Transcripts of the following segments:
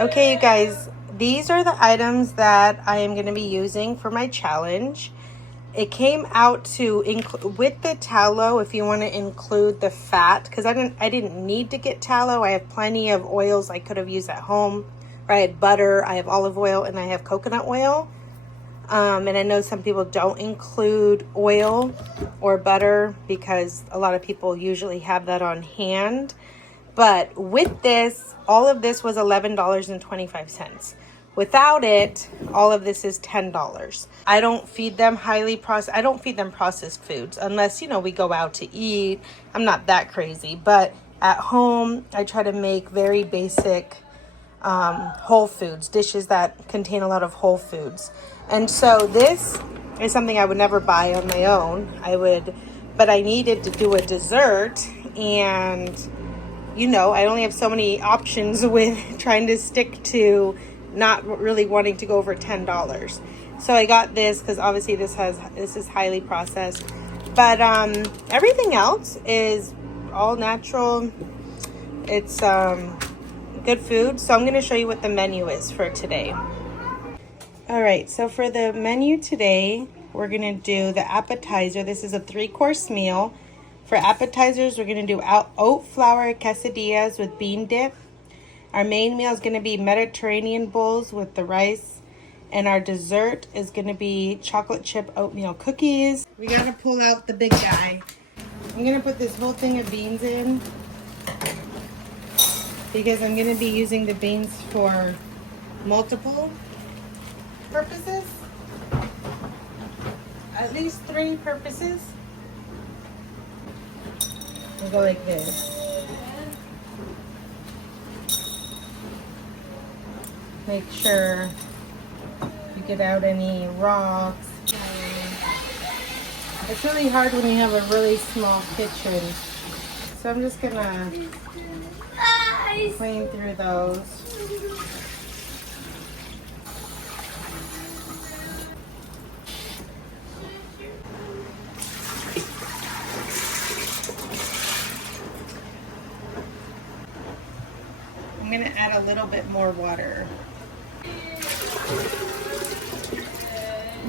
Okay, you guys, these are the items that I am going to be using for my challenge. It came out to include with the tallow, if you want to include the fat, because I didn't need to get tallow. I have plenty of oils I could have used at home. Or I had butter, I have olive oil, and I have coconut oil. And I know some people don't include oil or butter because a lot of people usually have that on hand. But with this, all of this was $11.25. Without it, all of this is $10. I don't feed them I don't feed them processed foods unless, we go out to eat. I'm not that crazy, but at home, I try to make very basic whole foods, dishes that contain a lot of whole foods. And so this is something I would never buy on my own. But I needed to do a dessert, and I only have so many options with trying to stick to not really wanting to go over $10. So I got this because obviously this is highly processed. But everything else is all natural. It's good food. So I'm going to show you what the menu is for today. All right, so for the menu today, we're going to do the appetizer. This is a 3-course meal. For appetizers, we're going to do oat flour quesadillas with bean dip. Our main meal is going to be Mediterranean bowls with the rice. And our dessert is going to be chocolate chip oatmeal cookies. We got to pull out the big guy. I'm going to put this whole thing of beans in because I'm going to be using the beans for multiple purposes. At least 3 purposes. We'll go like this. Make sure you get out any rocks. It's really hard when you have a really small kitchen. So I'm just gonna clean through those. I'm going to add a little bit more water. I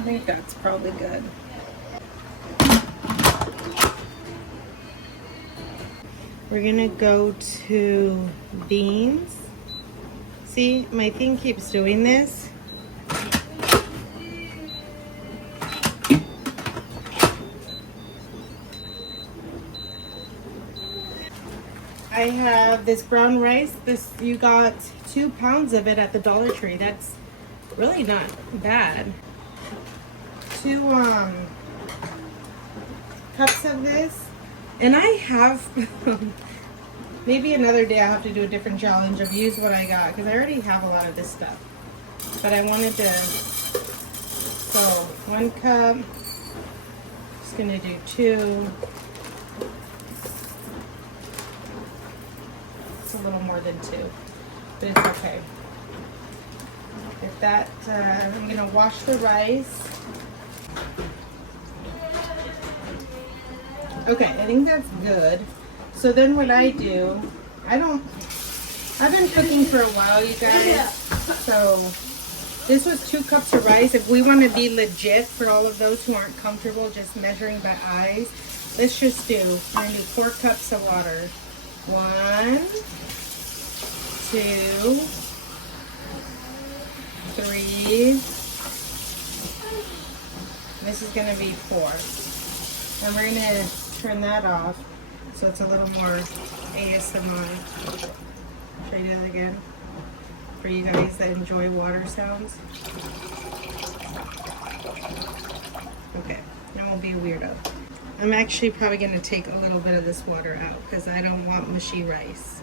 think that's probably good. We're going to go to beans. See, my thing keeps doing this. I have this brown rice. You got 2 pounds of it at the Dollar Tree. That's really not bad. 2 cups of this. And I have, maybe another day I'll have to do a different challenge of use what I got, because I already have a lot of this stuff. But I wanted to, so 1 cup, just gonna do 2. A little more than 2, but it's okay. If that, I'm gonna wash the rice. Okay, I think that's good. So then what I do, I've been cooking for a while, you guys. So this was 2 cups of rice. If we want to be legit for all of those who aren't comfortable just measuring by eyes, let's just do, I'm gonna do 4 cups of water. 1, 2, 3. This is going to be 4. And we're going to turn that off so it's a little more ASMR. Should I do that again? For you guys that enjoy water sounds. Okay, I won't be a weirdo. I'm actually probably going to take a little bit of this water out because I don't want mushy rice.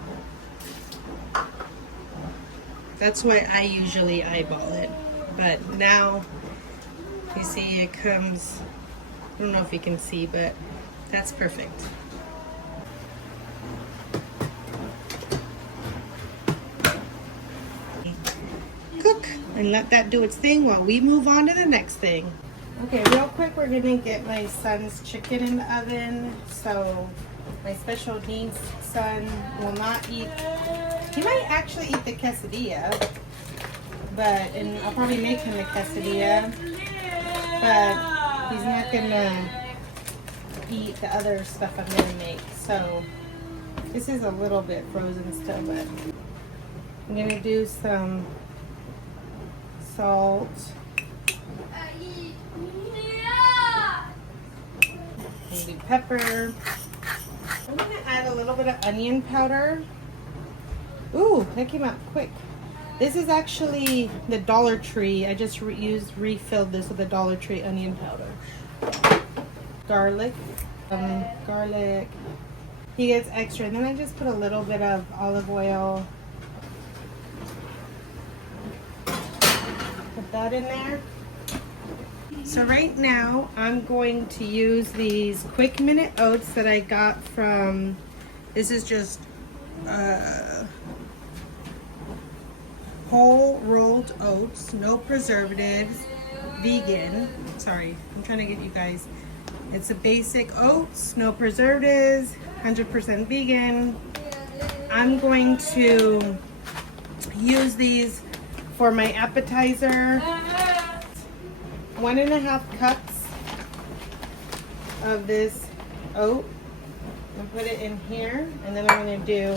That's why I usually eyeball it. But now, you see it comes, I don't know if you can see, but that's perfect. Cook and let that do its thing while we move on to the next thing. Okay, real quick, we're gonna get my son's chicken in the oven. So my special needs son will not eat He might actually eat the quesadilla, and I'll probably make him a quesadilla, but he's not gonna eat the other stuff I'm gonna make. So this is a little bit frozen still, but I'm gonna do some salt. Maybe pepper. I'm gonna add a little bit of onion powder. Ooh, that came out quick. This is actually the Dollar Tree. I just refilled this with the Dollar Tree onion powder. Garlic. Garlic. He gets extra. And then I just put a little bit of olive oil. Put that in there. So right now I'm going to use these Quick Minute oats that I got from, this is just whole rolled oats, no preservatives, vegan. Sorry, I'm trying to get you guys. It's a basic oats, no preservatives, 100% vegan. I'm going to use these for my appetizer. 1.5 cups of this oat. And put it in here, and then I'm going to do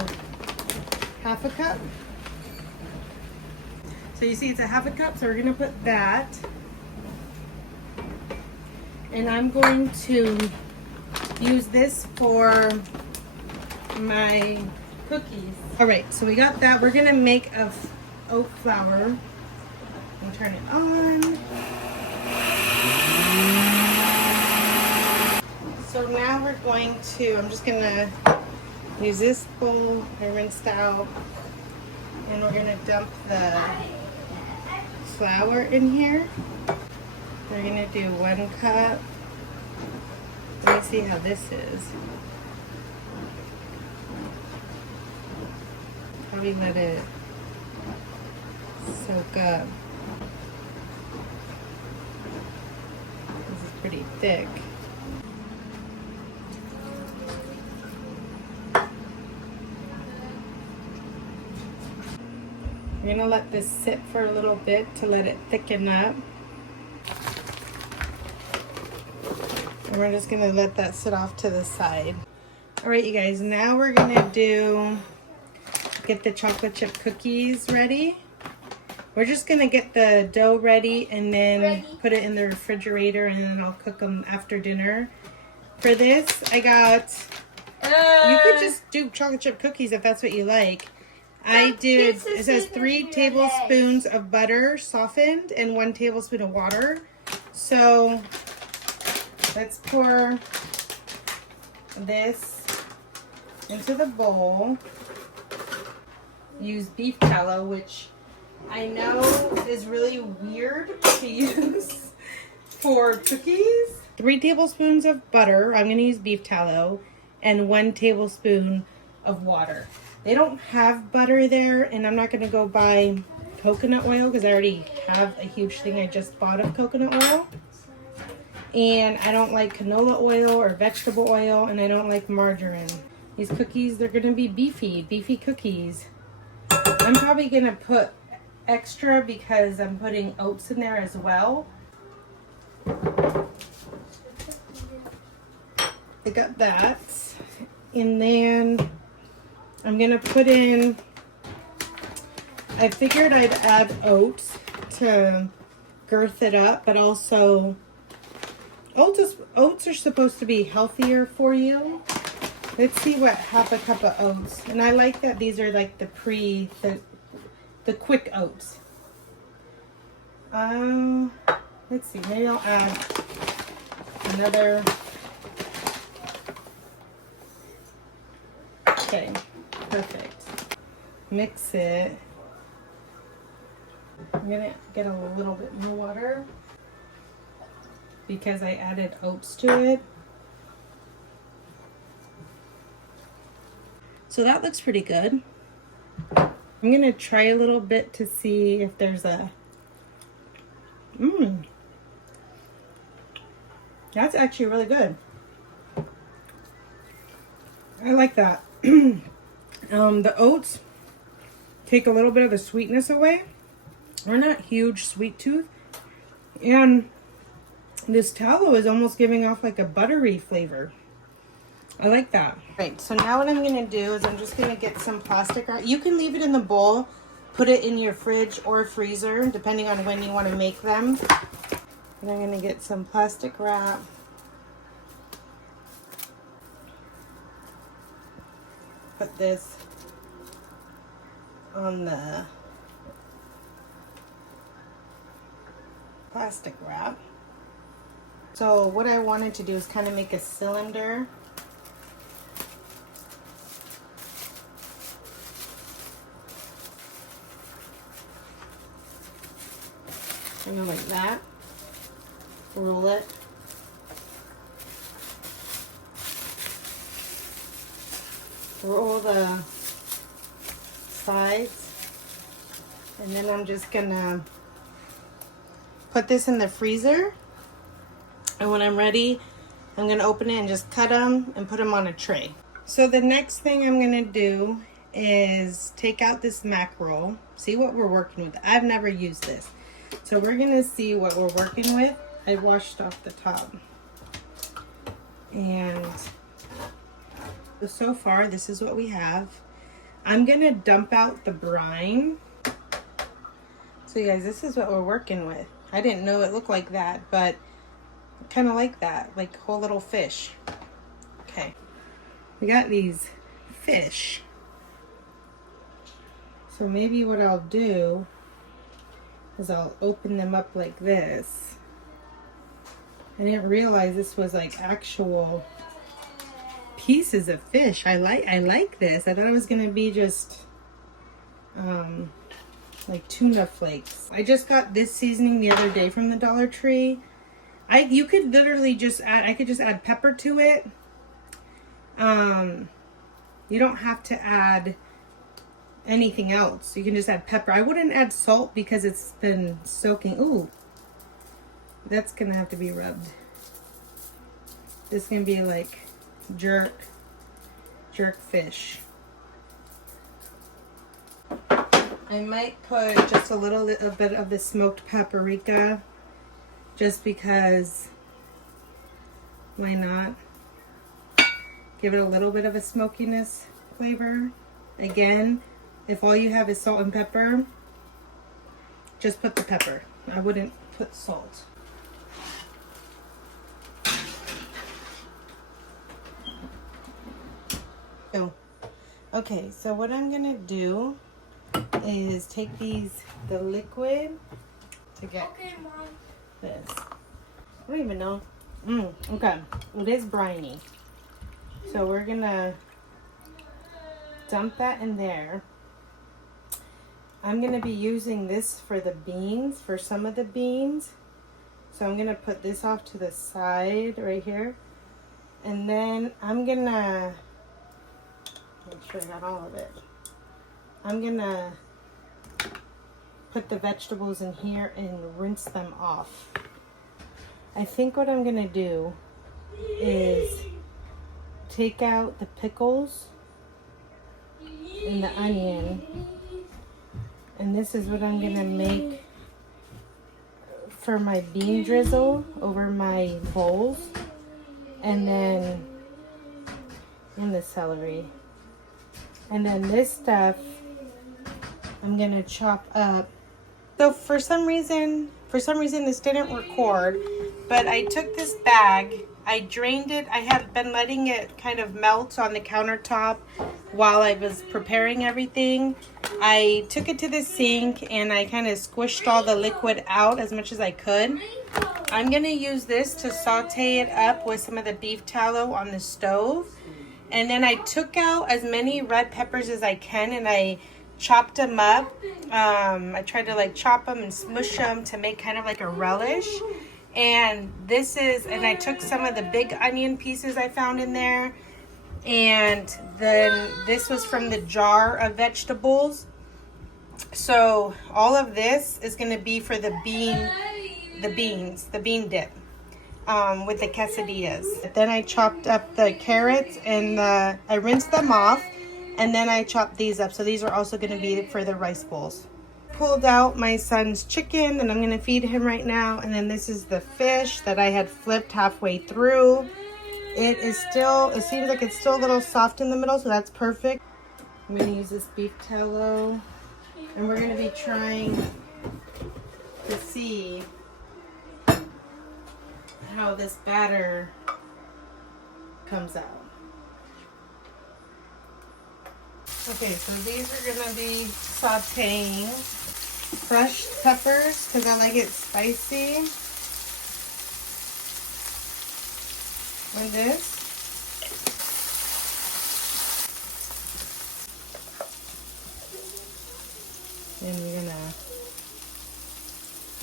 1/2 cup. So you see it's a 1/2 cup, so we're going to put that. And I'm going to use this for my cookies. All right, so we got that. We're going to make a oat flour. And turn it on. So now we're going to, I'm just gonna use this bowl I rinsed out, and we're gonna dump the flour in here. We're gonna do 1 cup. Let me see how this is. Probably let it soak up. This is pretty thick. We're gonna let this sit for a little bit to let it thicken up. And we're just gonna let that sit off to the side. All right, you guys, now we're gonna get the chocolate chip cookies ready. We're just gonna get the dough ready and then put it in the refrigerator, and then I'll cook them after dinner. For this, I got, you could just do chocolate chip cookies if that's what you like. I did, it says 3 tablespoons of butter softened and 1 tablespoon of water. So let's pour this into the bowl. Use beef tallow, which I know is really weird to use for cookies. 3 tablespoons of butter, I'm gonna use beef tallow, and 1 tablespoon of water. They don't have butter there, and I'm not going to go buy coconut oil because I already have a huge thing I just bought of coconut oil. And I don't like canola oil or vegetable oil, and I don't like margarine. These cookies, they're going to be beefy cookies. I'm probably going to put extra because I'm putting oats in there as well. I got that. And then I'm gonna put in, I figured I'd add oats to girth it up, but also oats are supposed to be healthier for you. Let's see what 1/2 cup of oats. And I like that these are like the quick oats. Let's see, maybe I'll add another. Okay. Perfect. Mix it. I'm gonna get a little bit more water because I added oats to it. So that looks pretty good. I'm gonna try a little bit to see if there's a, that's actually really good. I like that. The oats take a little bit of the sweetness away. We're not huge sweet tooth. And this tallow is almost giving off like a buttery flavor. I like that. Right, so now what I'm gonna do is I'm just gonna get some plastic wrap. You can leave it in the bowl, put it in your fridge or freezer, depending on when you wanna make them. And I'm gonna get some plastic wrap. Put this on the plastic wrap. So what I wanted to do is kind of make a cylinder. You know, like that. Roll it. Roll the sides. And then I'm just gonna put this in the freezer. And when I'm ready, I'm gonna open it and just cut them and put them on a tray. So the next thing I'm gonna do is take out this mackerel. See what we're working with. I've never used this. So we're gonna see what we're working with. I washed off the top. And so far, this is what we have. I'm gonna dump out the brine. So you guys, this is what we're working with. I didn't know it looked like that, but kind of like that, like whole little fish. Okay, we got these fish. So maybe what I'll do is I'll open them up like this. I didn't realize this was like actual pieces of fish. I like this. I thought it was gonna be just like tuna flakes. I just got this seasoning the other day from the Dollar Tree. You could literally just add, I could just add pepper to it. You don't have to add anything else. You can just add pepper. I wouldn't add salt because it's been soaking. Ooh, that's gonna have to be rubbed. This is gonna be like jerk fish. I might put just a little bit of the smoked paprika, just because, why not? Give it a little bit of a smokiness flavor. Again, if all you have is salt and pepper, just put the pepper. I wouldn't put salt. Oh, okay, so what I'm gonna do is take the liquid to get this. I don't even know. Okay, it is briny. So we're gonna dump that in there. I'm gonna be using this for the beans, for some of the beans. So I'm gonna put this off to the side right here. And then I'm gonna make sure I got all of it. I'm gonna put the vegetables in here and rinse them off. I think what I'm gonna do is take out the pickles and the onion, and this is what I'm gonna make for my bean drizzle over my bowls, and then in the celery. And then this stuff I'm gonna chop up. So for some reason this didn't record, but I took this bag, I drained it. I had been letting it kind of melt on the countertop while I was preparing everything. I took it to the sink and I kind of squished all the liquid out as much as I could. I'm gonna use this to saute it up with some of the beef tallow on the stove. And then I took out as many red peppers as I can and I chopped them up. I tried to like chop them and smush them to make kind of like a relish. And I took some of the big onion pieces I found in there. And then this was from the jar of vegetables. So all of this is gonna be for the bean dip. With the quesadillas. Then I chopped up the carrots and I rinsed them off And then I chopped these up. So these are also going to be for the rice bowls. Pulled out my son's chicken and I'm going to feed him right now. And then this is the fish that I had flipped halfway through. It seems like it's still a little soft in the middle, so that's perfect. I'm going to use this beef tallow. And we're going to be trying to see how this batter comes out. Okay, so these are going to be sauteing fresh peppers because I like it spicy. Like this. And you're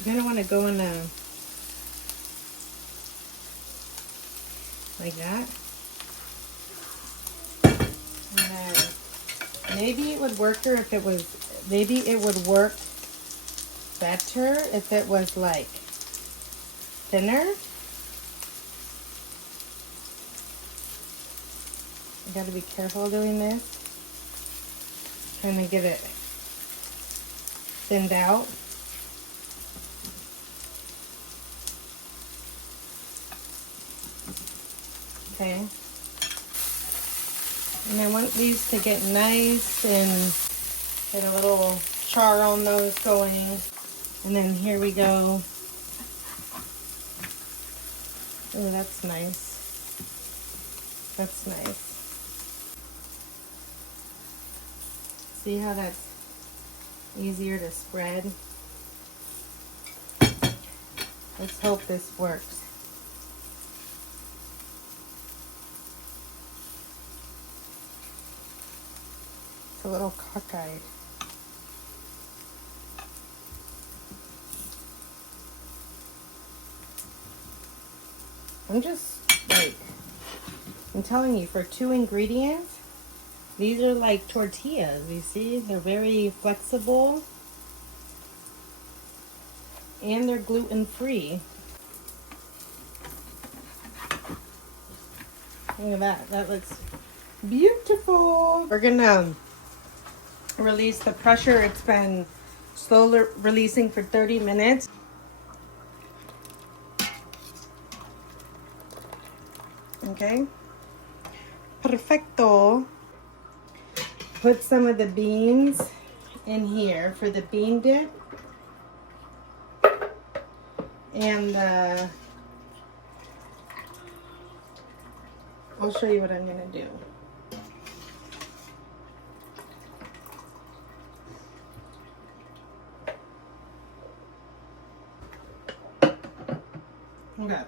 gonna want to go in a like that. And then maybe it would work maybe it would work better if it was like thinner. You gotta be careful doing this. Trying to get it thinned out. Okay. And I want these to get nice and get a little char on those going. And then here we go. Oh, that's nice. That's nice. See how that's easier to spread? Let's hope this works. It's a little cockeyed. I'm telling you, for 2 ingredients, these are like tortillas. You see, they're very flexible and they're gluten-free. Look at that. That looks beautiful. We're gonna release the pressure. It's been slowly releasing for 30 minutes. Okay. Perfecto. Put some of the beans in here for the bean dip. And I'll show you what I'm gonna do. Okay.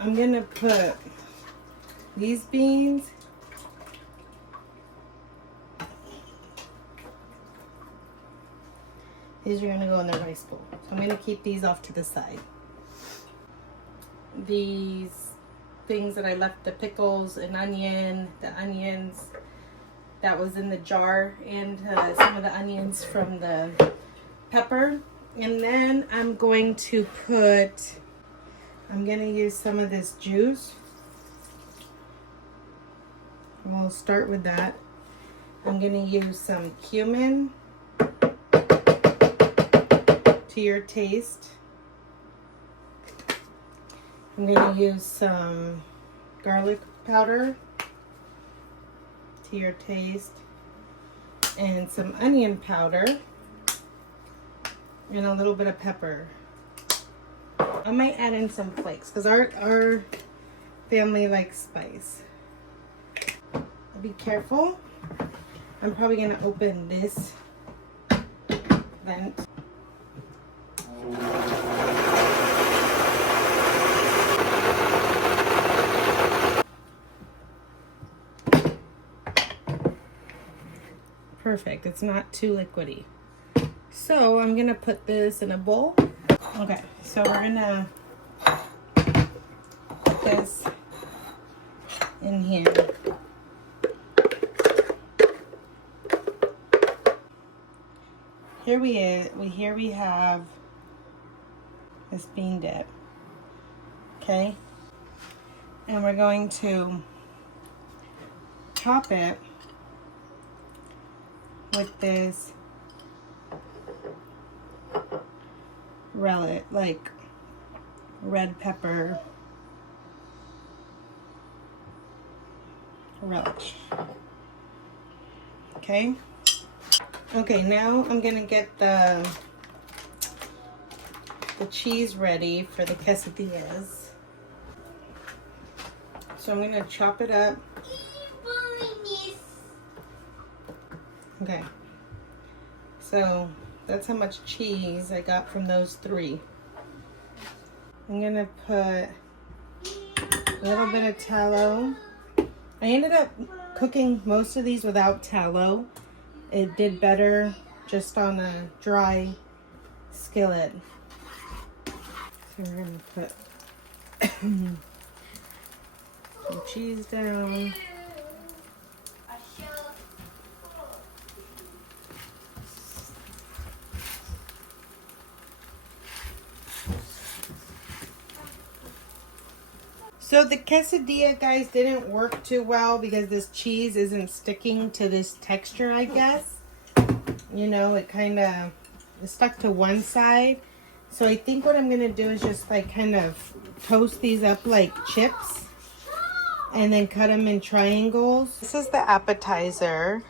I'm gonna put these beans These are going to go in the rice bowl. So I'm going to keep these off to the side. These things that I left, the pickles and onions that was in the jar, and some of the onions from the pepper. And then I'm going to use some of this juice. And we'll start with that. I'm going to use some cumin to your taste. I'm going to use some garlic powder to your taste, and some onion powder, and a little bit of pepper. I might add in some flakes because our family likes spice. Be careful. I'm probably going to open this vent. Perfect. It's not too liquidy. So I'm gonna put this in a bowl. Okay, so we're gonna put this in here. Here we have this bean dip. Okay, and we're going to top it with this relish, like red pepper relish. Okay. Okay, now I'm gonna get the cheese ready for the quesadillas. So I'm gonna chop it up. Okay. So that's how much cheese I got from those 3. I'm gonna put a little bit of tallow. I ended up cooking most of these without tallow. It did better just on a dry skillet. So we're gonna put some cheese down. So the quesadilla, guys, didn't work too well because this cheese isn't sticking to this texture, I guess. You know, it kind of stuck to one side. So I think what I'm going to do is just like kind of toast these up like chips and then cut them in triangles. This is the appetizer.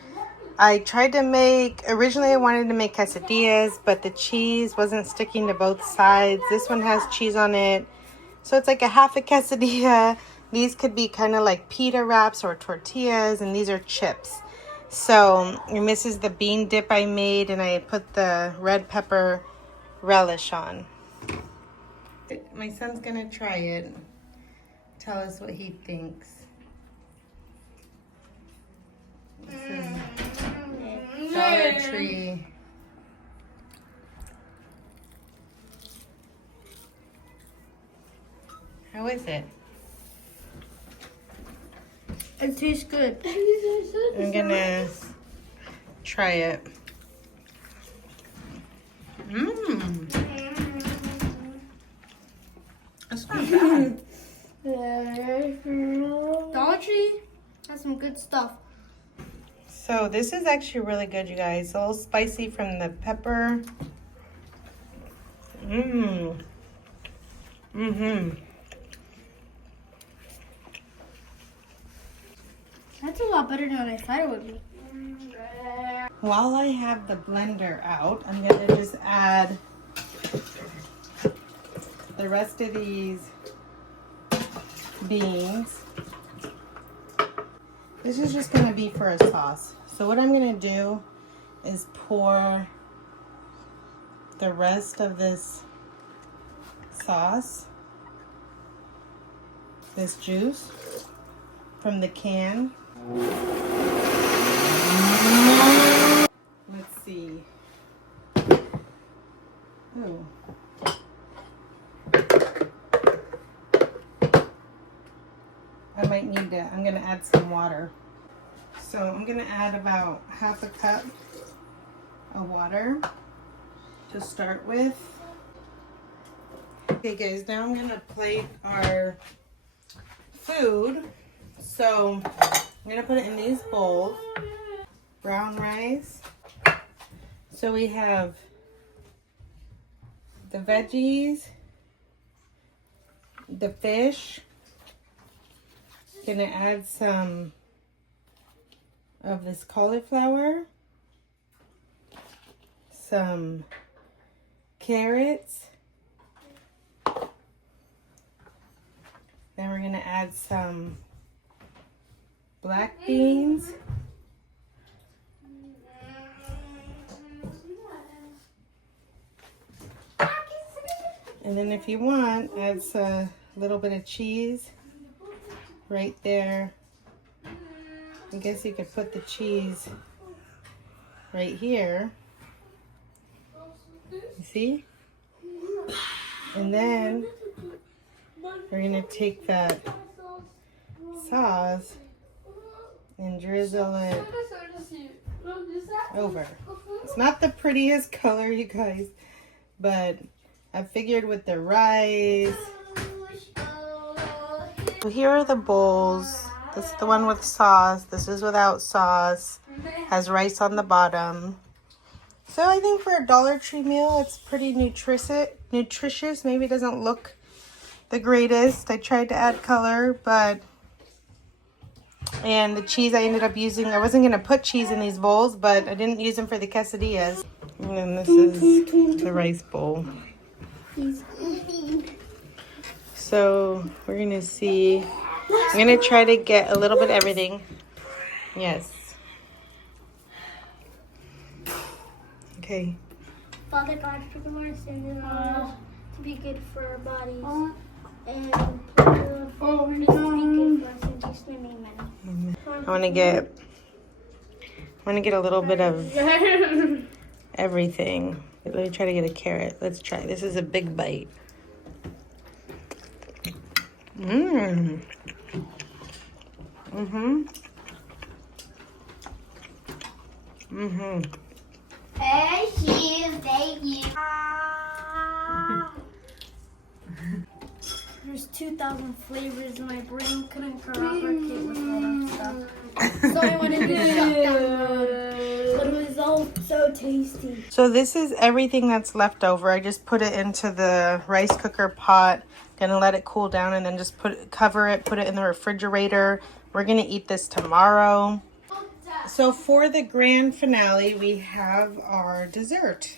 I tried to make, originally I wanted to make quesadillas, but the cheese wasn't sticking to both sides. This one has cheese on it. So it's like a half a quesadilla. These could be kind of like pita wraps or tortillas, and these are chips. So, and this is the bean dip I made, and I put the red pepper relish on. My son's gonna try it. Tell us what he thinks. This is Dollar Tree. How is it? It tastes good. I'm gonna try it. Mmm. That's not bad. Dollar Tree has some good stuff. So this is actually really good, you guys. A little spicy from the pepper. Mmm. Mm-hmm. That's a lot better than I thought it would be. While I have the blender out, I'm going to just add the rest of these beans. This is just going to be for a sauce. So what I'm going to do is pour the rest of this sauce, this juice from the can. Let's see. Ooh. I might need to, I'm gonna add some water. So I'm gonna add about half a cup of water to start with. Okay guys, now I'm gonna plate our food. So I'm gonna put it in these bowls. Brown rice. So we have the veggies, the fish. Gonna add some of this cauliflower, some carrots. Then we're gonna add some black beans. And then if you want, add a little bit of cheese right there. I guess you could put the cheese right here. You see? And then we're gonna take that sauce and drizzle it over. It's not the prettiest color, you guys, but I figured with the rice. So here are the bowls. This is the one with sauce. This is without sauce. Has rice on the bottom. So I think for a Dollar Tree meal, it's pretty nutritious. Maybe it doesn't look the greatest. I tried to add color, but... And the cheese I ended up using, I wasn't going to put cheese in these bowls, but I didn't use them for the quesadillas. And then this is the rice bowl. So we're going to see. I'm going to try to get a little bit of everything. Yes. Okay. Father God, forgive our sins and to be good for our bodies. And to be good for us. In Jesus' name, amen. I want to get a little bit of everything. Let me try to get a carrot. Let's try. This is a big bite. Mmm. Mm-hmm. Mm-hmm. Thank you. There's 2,000 flavors, and my brain couldn't corroborate with all that stuff. So I went into the shutdown mode, but it was all so tasty. So this is everything that's left over. I just put it into the rice cooker pot. Gonna let it cool down and then just cover it, put it in the refrigerator. We're gonna eat this tomorrow. So for the grand finale, we have our dessert.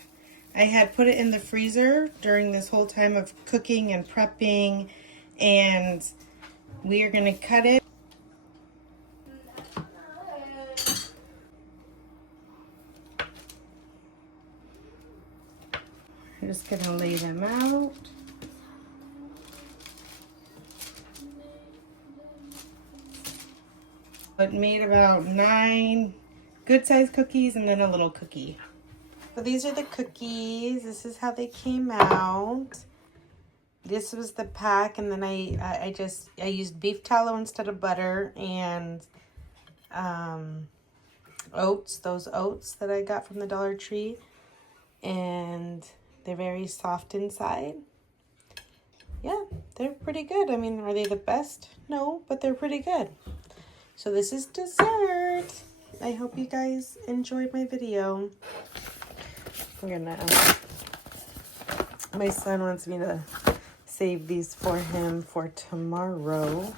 I had put it in the freezer during this whole time of cooking and prepping, and we are gonna cut it. I'm just gonna lay them out. It made about 9 good-sized cookies and then a little cookie. So these are the cookies. This is how they came out. This was the pack, and then I used beef tallow instead of butter, and oats, those oats that I got from the Dollar Tree, and they're very soft inside. Yeah, they're pretty good. I mean, are they the best? No, but they're pretty good. So this is dessert. I hope you guys enjoyed my video. My son wants me to save these for him for tomorrow.